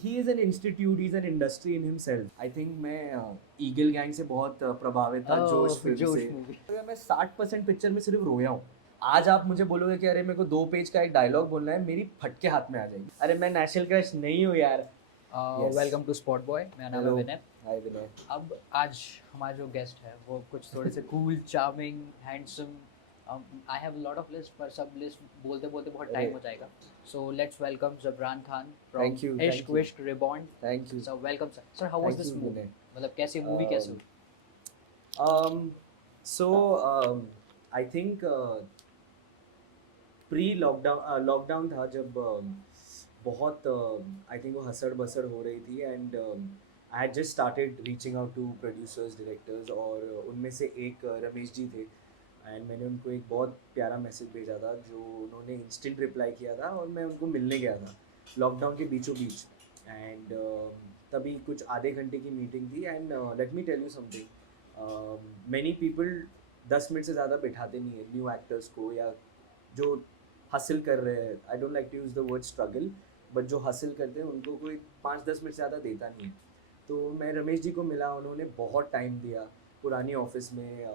He is an institute, he is an industry in himself. I think मैं eagle gang से बहुत प्रभावित था, जोश फिल्म जोश से। मूवी। अगर मैं 60% पिक्चर में सिर्फ रोया हूँ। आज आप मुझे बोलोगे कि अरे मेरे को 2 पेज का एक डायलॉग बोलना है, मेरी फटके हाथ में आ जाएगी। अरे मैं नेशनल क्रश नहीं हूँ यार। Yes. Welcome to spot boy, मेरा नाम है हेलो, विनय। हाय विनय। अब आज हमारा जो गेस्ट है वो कुछ थोड़े से cool, charming, handsome. I have lot of list, पर सब लिस्ट बोलते बोलते बहुत टाइम हो जाएगा। So let's welcome Jibran Khan from Thank you, Ishq thank you. Vishk reborn. Thank you. So welcome sir. Sir, how was Thank this you, movie? Vinay. मतलब कैसी movie कैसे हुई? Um, so I think pre lockdown lockdown था जब बहुत I think वो हसड़ बसड़ हो रही थी and I had just started reaching out to producers directors और उनमें से एक रमेश जी थे एंड मैंने उनको एक बहुत प्यारा मैसेज भेजा था जो उन्होंने इंस्टेंट रिप्लाई किया था और मैं उनको मिलने गया था लॉकडाउन के बीचों बीच एंड तभी कुछ आधे घंटे की मीटिंग थी and let me tell you something many people 10 minute से ज़्यादा बैठाते नहीं है न्यू एक्टर्स को या जो हासिल कर रहे हैं। I don't like to use the word struggle, but जो हासिल करते हैं उनको कोई 5-10 मिनट से ज़्यादा देता नहीं है। तो मैं रमेश जी को मिला, उन्होंने बहुत टाइम दिया पुरानी ऑफिस में,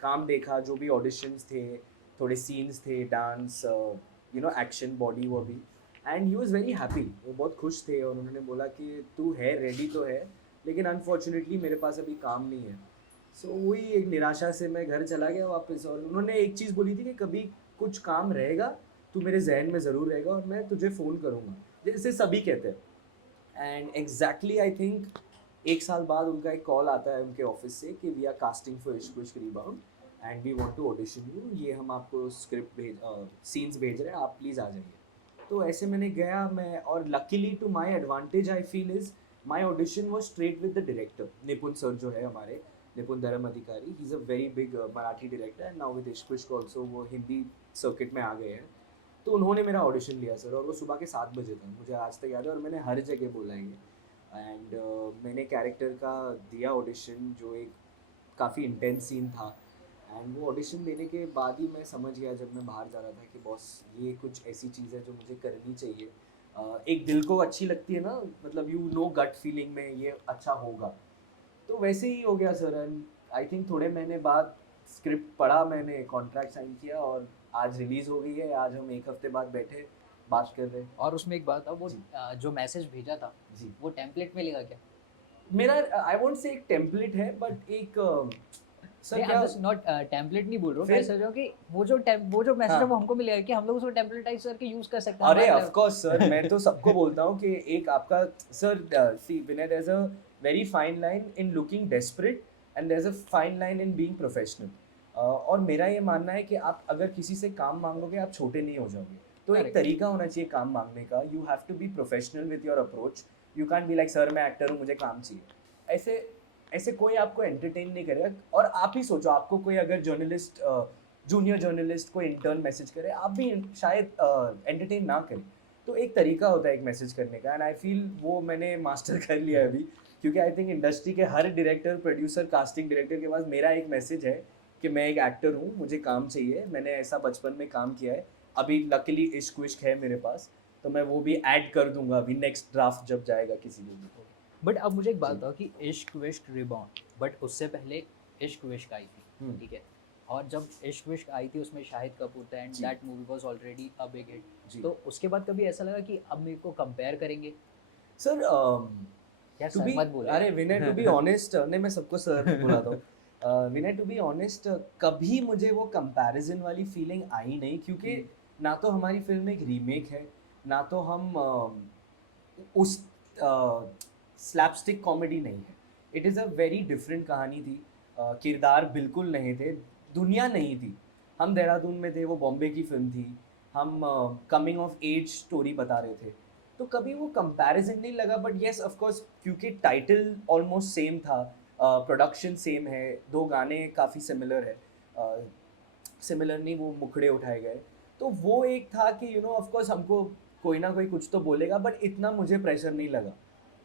काम देखा, जो भी ऑडिशंस थे, थोड़े सीन्स थे, डांस, एक्शन, बॉडी वो भी, and he was very happy. वो बहुत खुश थे और उन्होंने बोला कि तू है रेडी तो है, लेकिन अनफॉर्चुनेटली मेरे पास अभी काम नहीं है। सो वही एक निराशा से मैं घर चला गया वापस और उन्होंने एक चीज़ बोली थी कि कभी कुछ काम रहेगा तू मेरे जहन में ज़रूर रहेगा और मैं तुझे फ़ोन करूँगा, जैसे सभी कहते हैं। एंड एग्जैक्टली आई थिंक 1 साल बाद उनका एक कॉल आता है उनके ऑफिस से कि we are casting for Ishq Vishk rebound and we want to audition you, ये हम आपको स्क्रिप्ट सीन्स भेज रहे हैं, आप प्लीज़ आ जाइए। तो ऐसे मैंने गया मैं, और luckily to my advantage I feel is my audition was straight with the director Nipun sir जो है हमारे, Nipun Dharma Adhikari. He is a very big Marathi director and now with Ishq Vishk also वो हिंदी सर्किट में आ गए हैं। तो उन्होंने मेरा ऑडिशन लिया सर और वो सुबह के 7 बजे था, मुझे आज तक याद है और मैंने हर जगह बोला है एंड मैंने कैरेक्टर का दिया ऑडिशन जो एक काफ़ी इंटेंस सीन था एंड वो ऑडिशन देने के बाद ही मैं समझ गया जब मैं बाहर जा रहा था कि बॉस ये कुछ ऐसी चीज़ है जो मुझे करनी चाहिए। एक दिल को अच्छी लगती है ना, मतलब यू नो गट फीलिंग में ये अच्छा होगा, तो वैसे ही हो गया सर। एंड आई थिंक थोड़े महीने बाद स्क्रिप्ट पढ़ा मैंने, कॉन्ट्रैक्ट साइन किया और आज रिलीज़ हो गई है। आज हम 1 हफ्ते बाद बैठे बात कर रहे हैं। और उसमें एक बात था, वो जी। जो मैसेज भेजा था जी, वो टेम्पलेट में लिखा क्या? मेरा आई वोंट से एक टेम्पलेट है बट एक सर नहीं, क्या I'm just not टेम्पलेट नहीं बोल रहा हूँ, मैं फिर सोच रहा हूँ कि वो जो मैसेज है हाँ वो हमको मिलेगा कि हम लोग उसको टेम्पलेटाइज करके यूज कर सकते हैं अरे हमारे ऑफ कोर्स सर, मैं तो सबको बोलता हूँ कि एक आपका sir see Vinay, there is a very fine line in looking desperate and there is a fine line in being professional. और मेरा ये मानना है कि आप अगर किसी से काम मांगोगे आप छोटे नहीं हो जाओगे। तो एक करेक्ट। तरीका होना चाहिए काम मांगने का। You have to be professional with your approach. You can be like sir मैं एक्टर हूँ मुझे काम चाहिए, ऐसे ऐसे कोई आपको एंटरटेन नहीं करेगा। और आप ही सोचो, आपको कोई अगर जर्नलिस्ट, जूनियर जर्नलिस्ट को इंटर्न मैसेज करे, आप भी शायद एंटरटेन ना करें। तो एक तरीका होता है एक मैसेज करने का एंड आई फील वो मैंने मास्टर कर लिया है अभी, क्योंकि आई थिंक इंडस्ट्री के हर डायरेक्टर, प्रोड्यूसर, कास्टिंग डायरेक्टर के पास मेरा एक मैसेज है कि मैं एक एक्टर हूँ, मुझे काम चाहिए, मैंने ऐसा बचपन में काम किया है, अभी लकीली इश्क विश्क है मेरे पास, तो मैं वो भी ऐड कर दूंगा अभी नेक्स्ट ड्राफ्ट जब जाएगा किसी को भी। बट अब मुझे एक बात जी। बताओ कि इश्क विश्क रिबॉर्न, बट उससे पहले इश्क विश्क आई थी, हम्म, ठीक है? और जब इश्क विश्क आई थी उसमें शाहिद कपूर था एंड जी that movie was already a big hit. जी तो उसके बाद कभी ऐसा लगा कि अब मेरे को कंपेयर करेंगे? सर। क्या टू सर बी मत बोले। अरे विनय, टू बी ऑनेस्ट, नहीं मैं सबको सर बुलाता हूँ। विनय टू बी ऑनेस्ट, कभी मुझे वो कंपैरिजन वाली फीलिंग आई नहीं, क्योंकि ना तो हमारी फिल्म एक रीमेक है, ना तो हम उस स्लैपस्टिक कॉमेडी नहीं है। It is a very different कहानी थी। किरदार बिल्कुल नहीं थे, दुनिया नहीं थी। हम देहरादून में थे, वो बॉम्बे की फिल्म थी, हम कमिंग ऑफ एज स्टोरी बता रहे थे। तो कभी वो कंपैरिजन नहीं लगा, बट येस ऑफ कोर्स क्योंकि टाइटल ऑलमोस्ट सेम था, प्रोडक्शन सेम है, 2 गाने काफ़ी सिमिलर है, सिमिलर नहीं वो मुखड़े उठाए गए, तो वो एक था कि ऑफ कोर्स हमको कोई ना कोई कुछ तो बोलेगा, बट इतना मुझे प्रेशर नहीं लगा।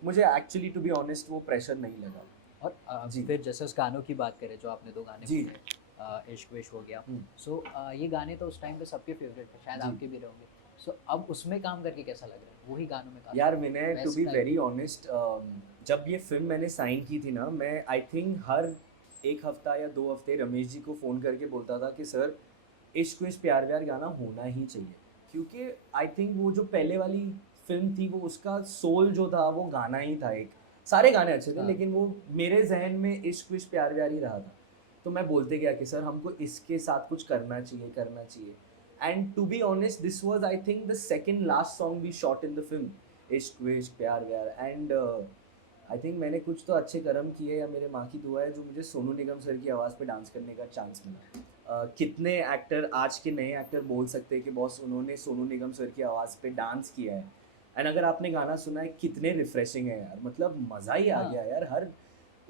मुझे एक्चुअली टू बी ऑनेस्ट वो प्रेशर नहीं लगा। और जी फिर जैसे उस गानों की बात करें जो आपने 2 गाने जी बोले, इश्क विश्क हो गया। हम्म, सो ये गाने तो उस टाइम पे सबके फेवरेट थे, शायद जी आपके भी रहोगे। सो अब उसमें काम करके कैसा लग रहा है, वही गानों में काफी यार Vinay, to best be type. Very honest, जब ये फिल्म मैंने साइन की थी ना, मैं आई थिंक हर एक हफ्ता या 2 हफ्ते रमेश जी को फ़ोन करके बोलता था कि सर, इश्क विश्क प्यार व्यार गाना होना ही चाहिए, क्योंकि आई थिंक वो जो पहले वाली फिल्म थी वो उसका सोल जो था वो गाना ही था एक। सारे गाने अच्छे थे हाँ लेकिन वो मेरे जहन में इश्क विश्क प्यार व्यार ही रहा था। तो मैं बोलते गया कि सर हमको इसके साथ कुछ करना चाहिए, करना चाहिए। And to be honest, this was I think the second last song we shot in the film Ishq Vishk प्यार व्यार। एंड आई थिंक मैंने कुछ तो अच्छे कर्म किए या मेरे माँ की दुआ है जो मुझे सोनू निगम सर की आवाज़ पे डांस करने का चांस मिला। कितने एक्टर, आज के नए एक्टर बोल सकते हैं कि बॉस उन्होंने सोनू निगम सर की आवाज़ पे डांस किया है। एंड अगर आपने गाना सुना है, कितने रिफ्रेशिंग है यार, मतलब मज़ा ही आ हाँ गया यार। हर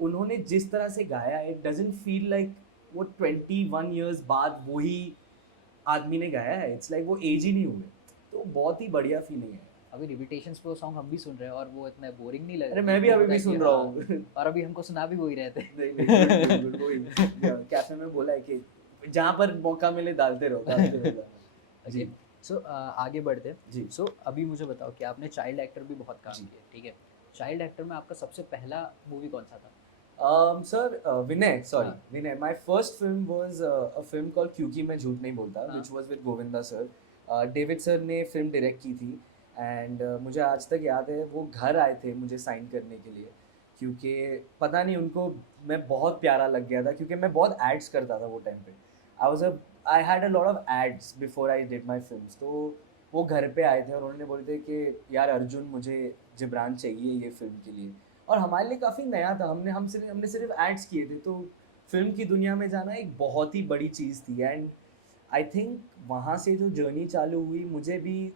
उन्होंने जिस तरह से गाया, इट डजंट फील लाइक वो 21 ईयर्स बाद वही आदमी ने गाया है। इट्स लाइक वो एज ही नहीं हुए। तो बहुत ही बढ़िया फीलिंग है। अभी रिपीटेशंस पे वो सॉन्ग हम भी सुन रहे हैं और वो इतना बोरिंग नहीं लग अरे रहा, मैं भी वो अभी होता भी है कि सुन रहा हाँ। हूँ। और अभी हमको सुना भी वही रहते नहीं नहीं, गुड गुड गुड, वही कैफे में बोला है कि जहाँ पर मौका मिले डालते रहो, डालते रहो गाना। ओके। जी सो आगे बढ़ते हैं। जी सो अभी मुझे बताओ कि आपने चाइल्ड एक्टर भी बहुत काम जी। किया, ठीक है। चाइल्ड एक्टर में आपका सबसे पहला मूवी कौन सा था? सर, विनय, सॉरी हाँ Vinay, my first film was a film called क्योंकि मैं झूठ नहीं बोलता, हाँ। Which was with Govinda sir. David sir ने फिल्म डायरेक्ट की थी। एंड मुझे आज तक याद है वो घर आए थे मुझे साइन करने के लिए, क्योंकि पता नहीं उनको मैं बहुत प्यारा लग गया था, क्योंकि मैं बहुत एड्स करता था वो टाइम पे। I was a I had a lot of ads before I did my films. तो वो घर पे आए थे और उन्होंने बोले थे कि यार अर्जुन, मुझे जिब्रान चाहिए ये फिल्म के लिए। और हमारे लिए काफ़ी नया था, हमने सिर्फ एड्स किए थे। तो फिल्म की दुनिया में जाना एक बहुत ही बड़ी चीज़ थी। एंड आई थिंक वहाँ से जो जर्नी चालू हुई, मुझे भी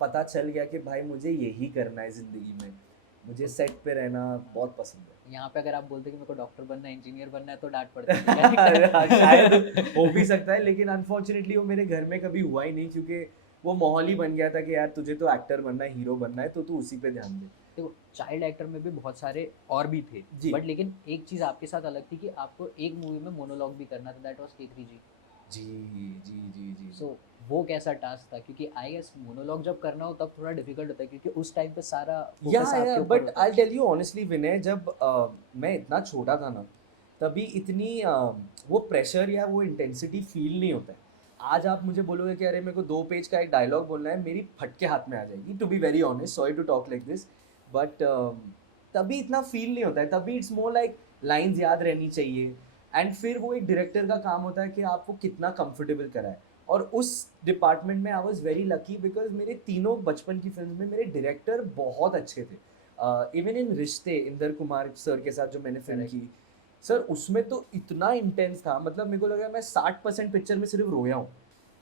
पता चल गया कि भाई मुझे यही करना है ज़िंदगी में। मुझे तो सेट पे रहना बहुत पसंद यहाँ पे अगर आप बोलते कि मेरे को डॉक्टर बनना है, इंजीनियर बनना है, तो डांट पड़ती थी क्या? है। शायद हो भी सकता है, लेकिन अनफॉर्चुनेटली वो मेरे घर में कभी हुआ ही नहीं, क्योंकि वो माहौल ही बन गया था कि यार तुझे तो एक्टर बनना है, हीरो बनना है, तो तू उसी पे ध्यान दे। देखो, चाइल्ड एक्टर में भी बहुत सारे और भी थे, जी बट लेकिन एक चीज़ आपके साथ अलग थी कि आपको एक मूवी में मोनोलॉग भी करना था, दैट वाज केसरी जी। जी जी जी जी सो वो कैसा टास्क था, क्योंकि आई गेस मोनोलॉग जब करना हो तब थोड़ा डिफिकल्ट होता है, क्योंकि उस टाइम पे सारा फोकस या आपके ऊपर बट होता आई है। टेल यू ऑनेस्टली विनय, जब मैं इतना छोटा था ना, तभी इतनी वो प्रेशर या वो इंटेंसिटी फील नहीं होता है। आज आप मुझे बोलोगे कि अरे मेरे को 2 पेज का एक डायलॉग बोलना है, मेरी फटके हाथ में आ जाएगी, to be very honest, sorry to talk like this. But तभी इतना फील नहीं होता है, तभी इट्स मोर लाइक लाइंस याद रहनी चाहिए। एंड फिर वो एक डायरेक्टर का काम होता है कि आपको कितना कंफर्टेबल कराए। और उस डिपार्टमेंट में I was very lucky, because मेरे तीनों बचपन की फिल्म में मेरे डायरेक्टर बहुत अच्छे थे। इवन इन रिश्ते, इंदर कुमार सर के साथ जो मैंने फिल्म करेक्ट। की, सर उसमें तो इतना इंटेंस था, मतलब मेरे को लगा मैं 60% पिक्चर में सिर्फ रोया हूँ।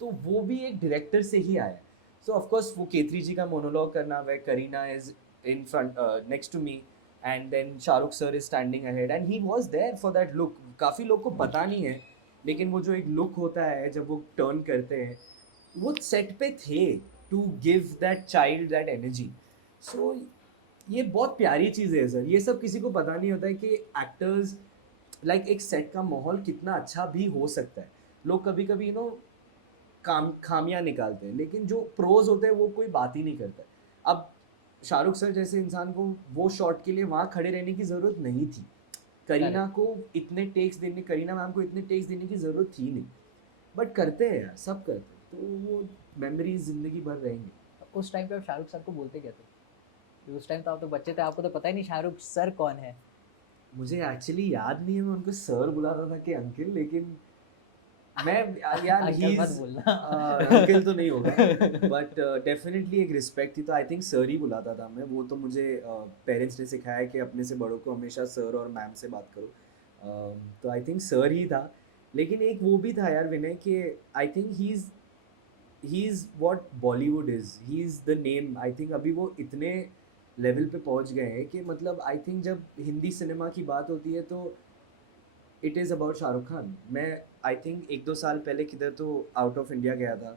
तो वो भी एक डायरेक्टर से ही आया। सो ऑफकोर्स वो केतरी जी का मोनोलॉग करना, way Kareena is in front next to me, and then Shahrukh sir is standing ahead and he was there for that look. काफ़ी लोग को पता नहीं है, लेकिन वो जो एक लुक होता है जब वो टर्न करते हैं, वो सेट पे थे to give that child that energy. So ये बहुत प्यारी चीज़ है सर, ये सब किसी को पता नहीं होता है कि एक्टर्स लाइक एक सेट का माहौल कितना अच्छा भी हो सकता है। लोग कभी कभी काम खामियां निकालते हैं, लेकिन जो प्रोज होते हैं वो कोई बात ही नहीं करता है। अब शाहरुख सर जैसे इंसान को वो शॉट के लिए वहाँ खड़े रहने की ज़रूरत नहीं थी। करीना करेक्ट। को इतने टेक्स देने, करीना मैम को इतने टेक्स देने की ज़रूरत थी नहीं। बट करते हैं यार, सब करते हैं, तो वो मेमोरीज ज़िंदगी भर रहेंगी। उस टाइम पे आप शाहरुख सर को बोलते क्या थे? क्योंकि उस टाइम तो आप तो बच्चे थे, आपको तो पता ही नहीं शाहरुख सर कौन है। मुझे एक्चुअली याद नहीं है मैं उनको सर बुलाता था कि अंकिल, लेकिन मैं यार ही अंकल मत इज बोलना। अंकिल तो नहीं होगा, बट डेफिनेटली एक रिस्पेक्ट थी, तो आई थिंक सर ही बुलाता था मैं। वो तो मुझे पेरेंट्स ने सिखाया है कि अपने से बड़ों को हमेशा सर और मैम से बात करो। तो आई थिंक सर ही था। लेकिन एक वो भी था यार विनय कि I think he is what Bollywood is, he is the name. I think अभी वो इतने लेवल पे पहुंच गए हैं कि मतलब आई थिंक जब हिंदी सिनेमा की बात होती है तो it is about Shahrukh Khan. मैं आई थिंक 1-2 साल पहले किधर तो आउट ऑफ इंडिया गया था,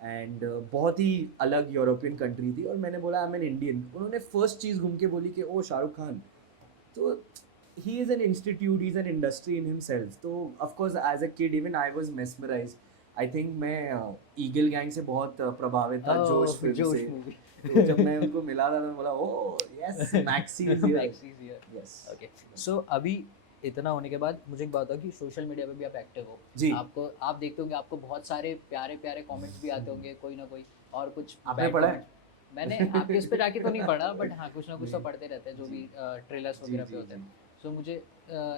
एंड बहुत ही अलग यूरोपियन कंट्री थी, और मैंने बोला आई एम एन इंडियन। उन्होंने फर्स्ट चीज़ घूम के बोली कि ओ शाहरुख खान। तो he is an institute, he's an industry in himself. तो of course as a kid even I was mesmerized. I think मैं ईगल गैंग से बहुत प्रभावित था, जोश ओह फिल्म जोश से। मूवी। तो जब मैं उनको मिला था तो मैं बोला oh yes Maxi is here. Maxi is here. Yes. Okay, so अभी इतना होने के बाद मुझे एक बात बताओ कि सोशल मीडिया पे भी आप एक्टिव हो। जी। आपको आप देखते होंगे, आपको बहुत सारे प्यारे प्यारे कमेंट्स भी आते होंगे कोई ना कोई, और कुछ आपने बैड पढ़ा कमेंट्स। है? मैंने आपके इस पे जाके तो नहीं पढ़ा, बट हाँ कुछ ना कुछ तो जी पढ़ते रहते हैं जो जी भी ट्रेलर्स जी वगैरह पे जी होते हैं। जी। सो मुझे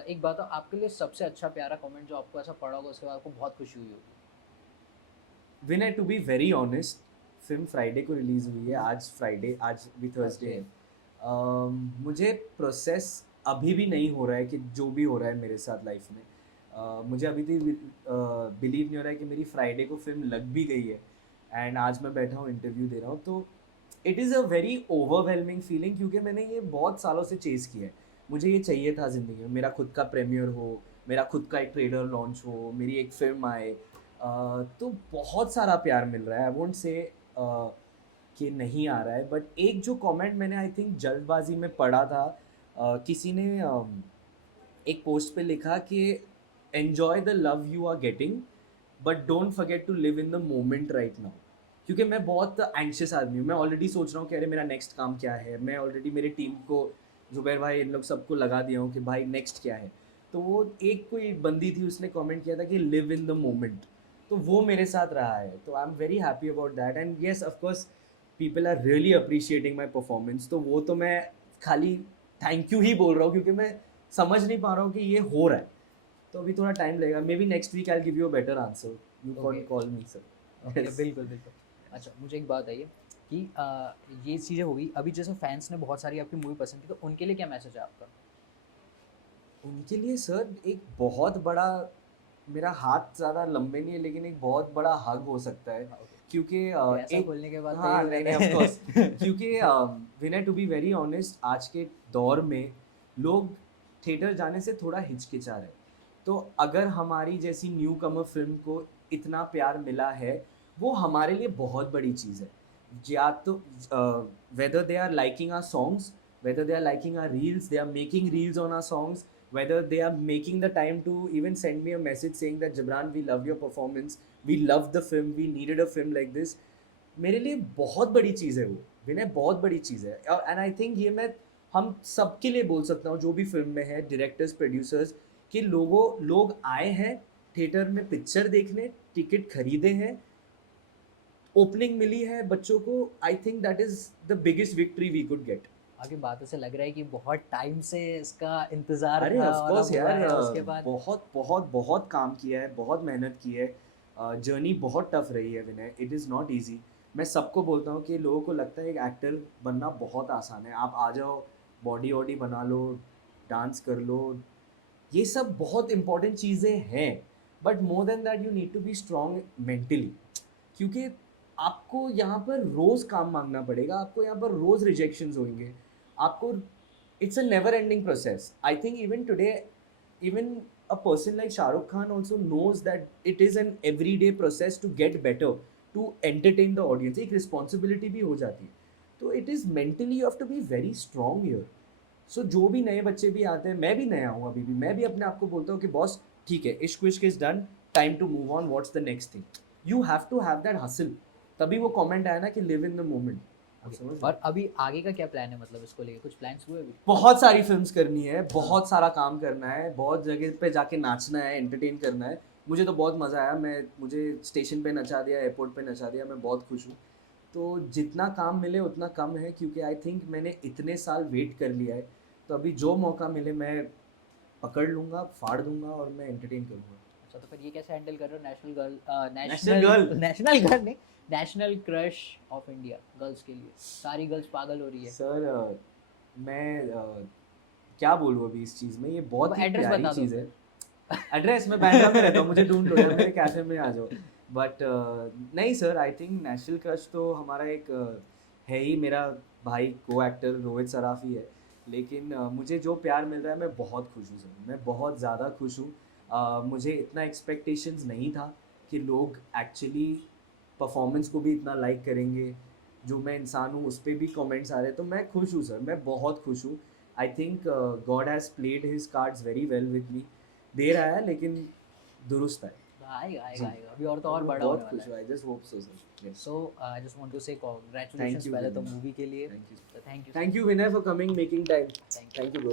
एक बात हो, आपके लिए सबसे अच्छा प्यारा कमेंट जो आपको ऐसा पढ़ा होगा उसके बाद आपको बहुत खुशी हुई होगी। Vinay to be very honest, film Friday को रिलीज़ हुई है, आज फ्राइडे, आज भी थर्सडे थर्सडे। है। मुझे प्रोसेस अभी भी नहीं हो रहा है कि जो भी हो रहा है मेरे साथ लाइफ में, मुझे अभी भी बिलीव नहीं हो रहा है कि मेरी फ्राइडे को फिल्म लग भी गई है एंड आज मैं बैठा हूँ इंटरव्यू दे रहा हूँ। तो it is a very overwhelming feeling, क्योंकि मैंने ये बहुत सालों से चेज़ किया है। मुझे ये चाहिए था ज़िंदगी में, मेरा खुद का प्रीमियर हो, मेरा खुद का एक ट्रेलर लॉन्च हो, मेरी एक फिल्म आए। तो बहुत सारा प्यार मिल रहा है, आई वोंट से कि नहीं आ रहा है, बट एक जो कमेंट मैंने आई थिंक जल्दबाजी में पढ़ा था, किसी ने एक पोस्ट पे लिखा कि enjoy the love you are getting but don't forget to live in the moment right now. क्योंकि मैं बहुत एंशियस आदमी हूँ, मैं ऑलरेडी सोच रहा हूँ कि अरे मेरा नेक्स्ट काम क्या है, मैं ऑलरेडी मेरी टीम को, जुबैर भाई इन लोग सबको लगा दिया हूँ कि भाई नेक्स्ट क्या है। तो वो एक कोई बंदी थी उसने कमेंट किया था कि लिव इन द मोमेंट, तो वो मेरे साथ रहा है। तो I am very happy about that and yes of course people are really appreciating my performance. तो वो तो मैं खाली थैंक यू ही बोल रहा हूँ, क्योंकि मैं समझ नहीं पा रहा हूँ कि ये हो रहा है। तो अभी थोड़ा टाइम लगेगा, maybe next week I give you a better answer, you can okay. Call me sir. Okay, बिल्कुल बिल्कुल। अच्छा, मुझे एक बात है कि ये चीज़ें हो गई, अभी जैसे फैंस ने बहुत सारी आपकी मूवी पसंद की, तो उनके लिए क्या मैसेज है आपका? उनके लिए सर एक बहुत बड़ा, मेरा हाथ ज़्यादा लंबे नहीं है लेकिन एक बहुत बड़ा हग हो सकता है, हाँ, ओके। क्योंकि ऐसा एक, खोलने के बाद तो ये हाँ हो नहीं जाता नहीं ऑफ कोर्स, है। क्योंकि विनय टू बी वेरी ऑनेस्ट आज के दौर में लोग थिएटर जाने से थोड़ा हिचकिचा रहे हैं। तो अगर हमारी जैसी न्यू कमर फिल्म को इतना प्यार मिला है, वो हमारे लिए बहुत बड़ी चीज़ है। या तो whether they are liking our songs, whether they are liking our reels, they are making reels on our songs, whether they are making the time to even send me a message saying that Jibran, we love your performance, we love the film, we needed a film like this, मेरे लिए बहुत बड़ी चीज़ है वो, विनय बहुत बड़ी चीज़ है। And I think ये मैं हम सबके लिए बोल सकता हूँ जो भी फिल्म में है, डायरेक्टर्स, प्रोड्यूसर्स, कि लोग आए हैं थिएटर में पिक्चर देखने, टिकट खरीदे हैं, ओपनिंग मिली है बच्चों को, I think that is the biggest victory we could get. आपकी बातों से लग रहा है कि बहुत टाइम से इसका इंतज़ार अरे था ऑफ और कोर्स अब हुआ यार, है उसके बाद। बहुत बहुत बहुत काम किया है, बहुत मेहनत की है, जर्नी बहुत टफ रही है विनय, इट इज़ नॉट इजी। मैं सबको बोलता हूँ कि लोगों को लगता है एक एक्टर बनना बहुत आसान है, आप आ जाओ, बॉडी वॉडी बना लो, डांस कर लो, ये सब बहुत इंपॉर्टेंट चीज़ें हैं, but more than that you need to be strong mentally. क्योंकि आपको यहाँ पर रोज़ काम मांगना पड़ेगा, आपको यहाँ पर रोज़ रिजेक्शंस होंगे, आपको, it's a never ending process. I think even today, even a person like Shah Rukh Khan also knows that it is an everyday process to get better, to entertain the audience, एक responsibility भी हो जाती है। तो it is mentally you have to be very strong here. So जो भी नए बच्चे भी आते हैं, मैं भी नया हूँ अभी भी, मैं भी अपने आप को बोलता हूँ कि बॉस ठीक है, Ishq Vishk is done, time to move on, what's the next thing. You have to have that hustle, तभी वो कमेंट आया ना कि लिव इन द मोमेंट। आप ओके, समझ रहे हो? और अभी आगे का क्या प्लान है, मतलब इसको लेके कुछ प्लान्स हुए अभी? बहुत सारी फिल्म्स करनी है, बहुत सारा काम करना है, बहुत जगह पे जाके नाचना है, एंटरटेन करना है। मुझे तो बहुत मज़ा आया, मुझे स्टेशन पे नचा दिया, एयरपोर्ट पे नचा दिया, मैं बहुत खुश हूँ। तो जितना काम मिले उतना कम है, क्योंकि आई थिंक मैंने इतने साल वेट कर लिया है, तो अभी जो मौका मिले मैं पकड़ लूँगा, फाड़ दूँगा और मैं एंटरटेन करूँगा। अच्छा, तो फिर ये कैसे हैंडल कर रहे हो, national girl, national national girl, national girl नहीं, national crush of India girls के लिए? सारी गर्ल्स पागल हो रही है। सर मैं क्या बोलूँ अभी इस चीज़ में, ये अब बहुत ही एड्रेस प्यारी बता दो चीज़ है। फिर। एड्रेस मैं बैंड्रा में रहता हूँ, मुझे ढूंढ लो यार, मेरे कैफ़े में आ जाओ। बट नहीं sir, I think national crush तो हमारा एक है ही, मेरा भाई को एक्टर रोहित सराफ़ी है। लेकिन मुझे जो प्यार मिल रहा है मैं बहुत खुश हूँ सर, मैं बहुत ज़्यादा खुश हूँ। मुझे इतना एक्सपेक्टेशंस नहीं था कि लोग एक्चुअली परफॉर्मेंस को भी इतना लाइक करेंगे, जो मैं इंसान हूँ उस पर भी कमेंट्स आ रहे हैं, तो मैं खुश हूँ सर, मैं बहुत खुश हूँ। I think God has played his cards very well with me. देर आया लेकिन दुरुस्त है। आएगा जी। आएगा आएगा अभी और तो और बड़ा बहुत होने खुश वाला हूँ, I just hope so sir. है सो आई जस्ट वांट टू से थैंक कांग्रेचुलेशंस यू पहले तो विनय, मूवी के लिए थैंक यू, तो thank you thank you Vinay for coming, making time. Thank you thank you bro.